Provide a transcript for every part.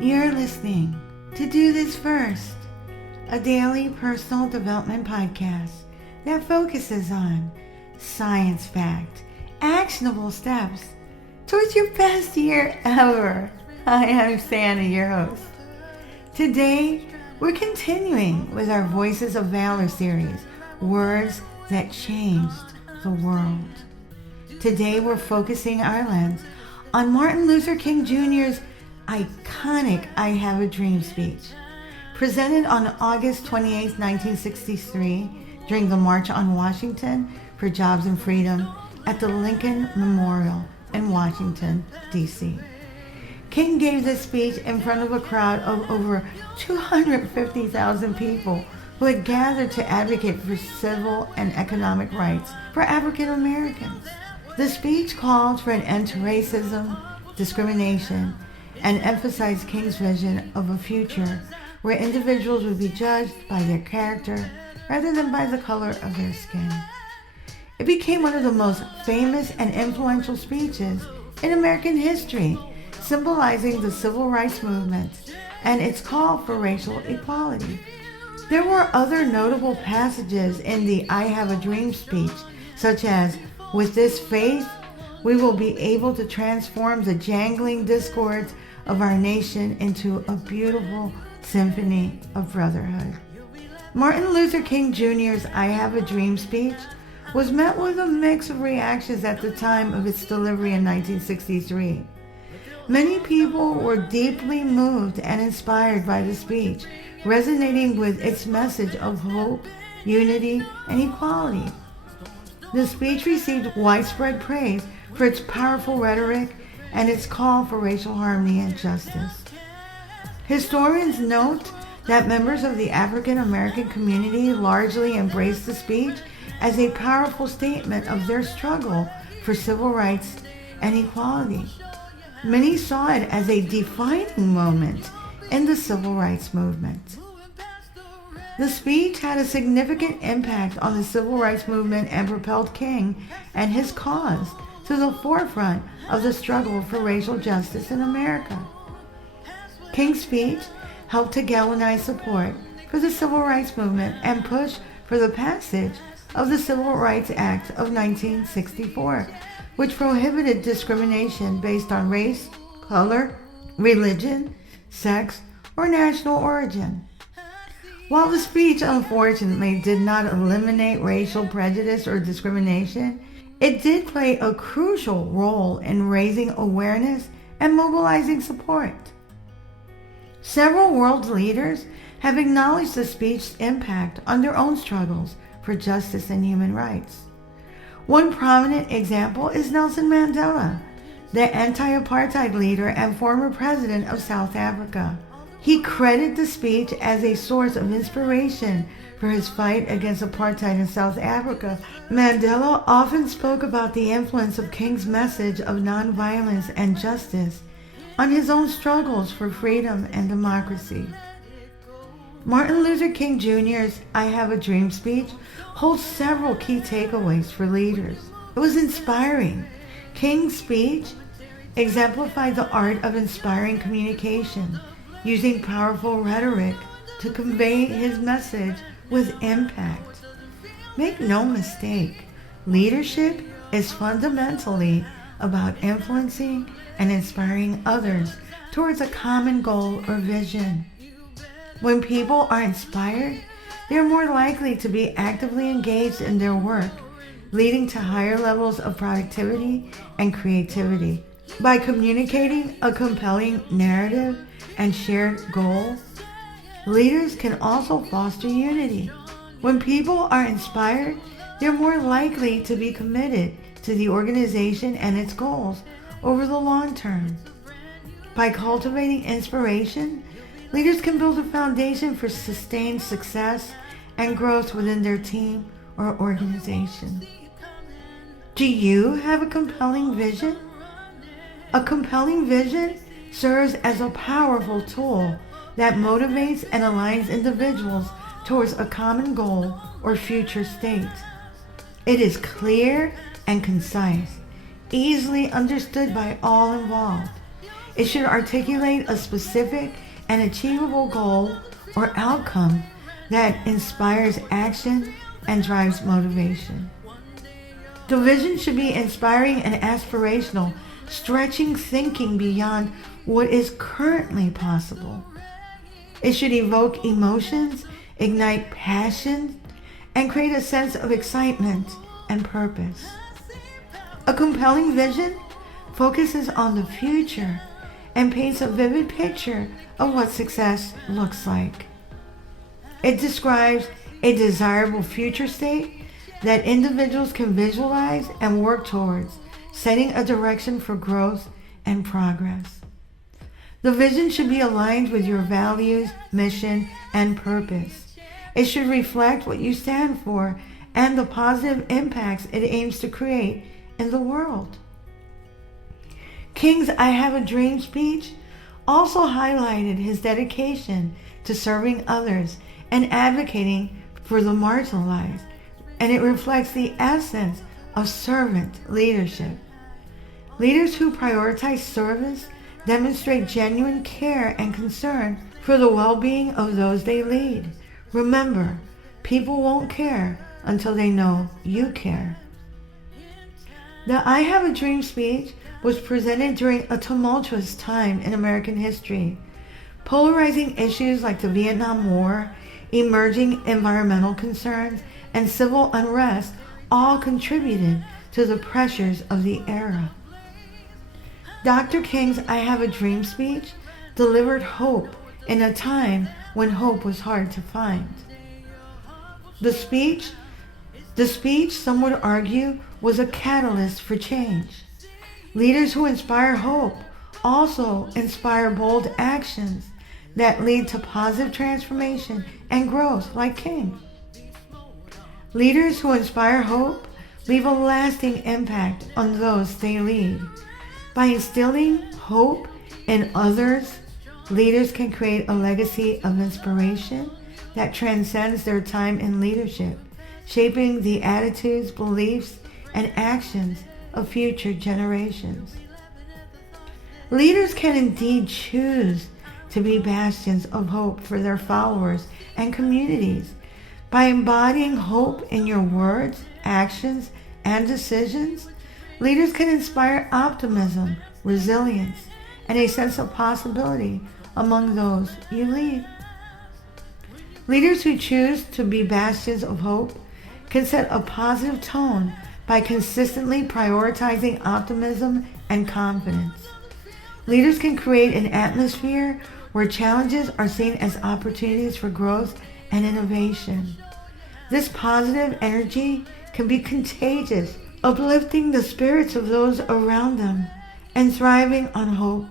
You're listening to Do This First, a daily personal development podcast that focuses on science fact, actionable steps towards your best year ever. I am Santa, your host. Today, we're continuing with our Voices of Valor series, Words That Changed the World. Today, we're focusing our lens on Martin Luther King Jr.'s iconic I Have a Dream speech, presented on August 28, 1963, during the March on Washington for Jobs and Freedom at the Lincoln Memorial in Washington, D.C. King gave this speech in front of a crowd of over 250,000 people who had gathered to advocate for civil and economic rights for African Americans. The speech called for an end to racism, discrimination, and emphasized King's vision of a future where individuals would be judged by their character rather than by the color of their skin. It became one of the most famous and influential speeches in American history, symbolizing the civil rights movement and its call for racial equality. There were other notable passages in the I Have a Dream speech, such as, "With this faith, we will be able to transform the jangling discords of our nation into a beautiful symphony of brotherhood." Martin Luther King Jr.'s I Have a Dream speech was met with a mix of reactions at the time of its delivery in 1963. Many people were deeply moved and inspired by the speech, resonating with its message of hope, unity, and equality. The speech received widespread praise for its powerful rhetoric and its call for racial harmony and justice. Historians note that members of the African American community largely embraced the speech as a powerful statement of their struggle for civil rights and equality. Many saw it as a defining moment in the civil rights movement. The speech had a significant impact on the civil rights movement and propelled King and his cause to the forefront of the struggle for racial justice in America. King's speech helped to galvanize support for the civil rights movement and push for the passage of the Civil Rights Act of 1964, which prohibited discrimination based on race, color, religion, sex, or national origin. While the speech unfortunately did not eliminate racial prejudice or discrimination, it did play a crucial role in raising awareness and mobilizing support. Several world leaders have acknowledged the speech's impact on their own struggles for justice and human rights. One prominent example is Nelson Mandela, the anti-apartheid leader and former president of South Africa. He credited the speech as a source of inspiration for his fight against apartheid in South Africa. Mandela often spoke about the influence of King's message of nonviolence and justice on his own struggles for freedom and democracy. Martin Luther King Jr.'s I Have a Dream speech holds several key takeaways for leaders. It was inspiring. King's speech exemplified the art of inspiring communication, using powerful rhetoric to convey his message with impact. Make no mistake, leadership is fundamentally about influencing and inspiring others towards a common goal or vision. When people are inspired, they're more likely to be actively engaged in their work, leading to higher levels of productivity and creativity. By communicating a compelling narrative and shared goal, leaders can also foster unity. When people are inspired, they're more likely to be committed to the organization and its goals over the long term. By cultivating inspiration, leaders can build a foundation for sustained success and growth within their team or organization. Do you have a compelling vision? A compelling vision serves as a powerful tool that motivates and aligns individuals towards a common goal or future state. It is clear and concise, easily understood by all involved. It should articulate a specific and achievable goal or outcome that inspires action and drives motivation. The vision should be inspiring and aspirational, stretching thinking beyond what is currently possible. It should evoke emotions, ignite passion, and create a sense of excitement and purpose. A compelling vision focuses on the future and paints a vivid picture of what success looks like. It describes a desirable future state that individuals can visualize and work towards, setting a direction for growth and progress. The vision should be aligned with your values, mission, and purpose. It should reflect what you stand for and the positive impacts it aims to create in the world. King's I Have a Dream speech also highlighted his dedication to serving others and advocating for the marginalized, and it reflects the essence of servant leadership. Leaders who prioritize service demonstrate genuine care and concern for the well-being of those they lead. Remember, people won't care until they know you care. The I Have a Dream speech was presented during a tumultuous time in American history. Polarizing issues like the Vietnam War, emerging environmental concerns, and civil unrest all contributed to the pressures of the era. Dr. King's I Have a Dream speech delivered hope in a time when hope was hard to find. The speech, some would argue, was a catalyst for change. Leaders who inspire hope also inspire bold actions that lead to positive transformation and growth, like King. Leaders who inspire hope leave a lasting impact on those they lead. By instilling hope in others, leaders can create a legacy of inspiration that transcends their time in leadership, shaping the attitudes, beliefs, and actions of future generations. Leaders can indeed choose to be bastions of hope for their followers and communities. By embodying hope in your words, actions, and decisions, leaders can inspire optimism, resilience, and a sense of possibility among those you lead. Leaders who choose to be bastions of hope can set a positive tone by consistently prioritizing optimism and confidence. Leaders can create an atmosphere where challenges are seen as opportunities for growth and innovation. This positive energy can be contagious, uplifting the spirits of those around them and thriving on hope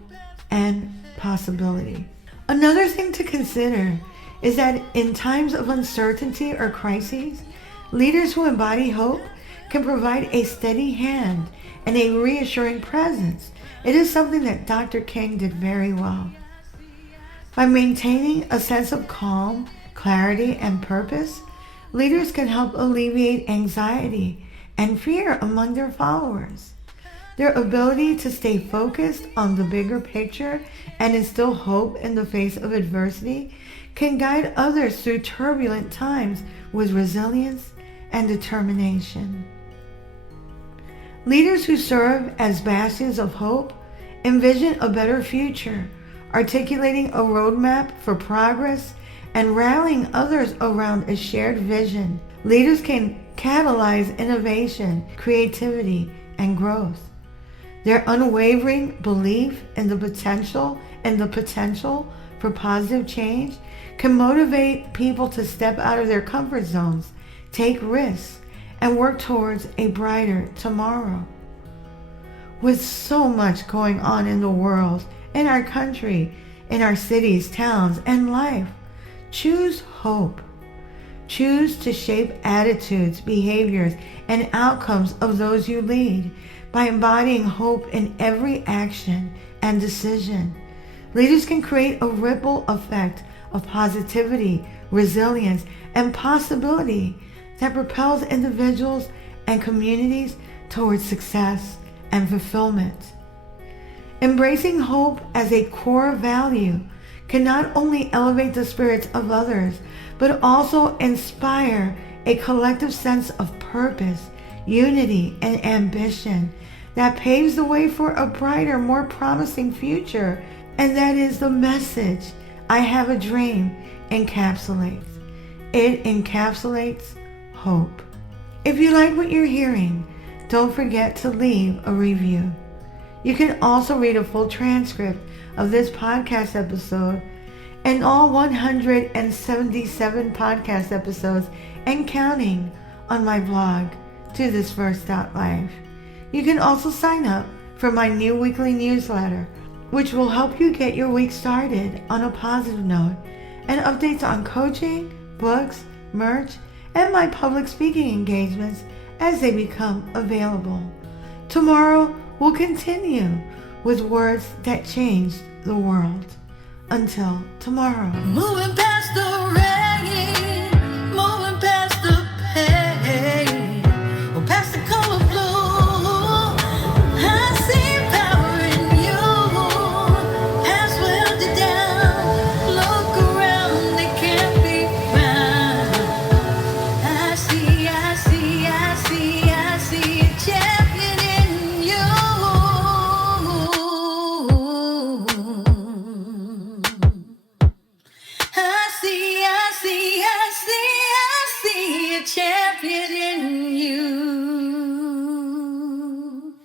and possibility. Another thing to consider is that in times of uncertainty or crises, leaders who embody hope can provide a steady hand and a reassuring presence. It is something that Dr. King did very well. By maintaining a sense of calm, clarity, and purpose, leaders can help alleviate anxiety and fear among their followers. Their ability to stay focused on the bigger picture and instill hope in the face of adversity can guide others through turbulent times with resilience and determination. Leaders who serve as bastions of hope envision a better future, articulating a roadmap for progress and rallying others around a shared vision. Leaders can catalyze innovation, creativity, and growth. Their unwavering belief in the potential for positive change can motivate people to step out of their comfort zones, take risks, and work towards a brighter tomorrow. With so much going on in the world, in our country, in our cities, towns, and life, choose hope. Choose to shape attitudes, behaviors, and outcomes of those you lead by embodying hope in every action and decision. Leaders can create a ripple effect of positivity, resilience, and possibility that propels individuals and communities towards success and fulfillment. Embracing hope as a core value can not only elevate the spirits of others, but also inspire a collective sense of purpose, unity, and ambition that paves the way for a brighter, more promising future. And that is the message I Have a Dream encapsulates. It encapsulates hope. If you like what you're hearing, don't forget to leave a review. You can also read a full transcript of this podcast episode and all 177 podcast episodes and counting on my blog, tothisverse.life. You can also sign up for my new weekly newsletter, which will help you get your week started on a positive note, and updates on coaching, books, merch, and my public speaking engagements as they become available. Tomorrow we'll continue with words that changed the world. Until tomorrow. Moving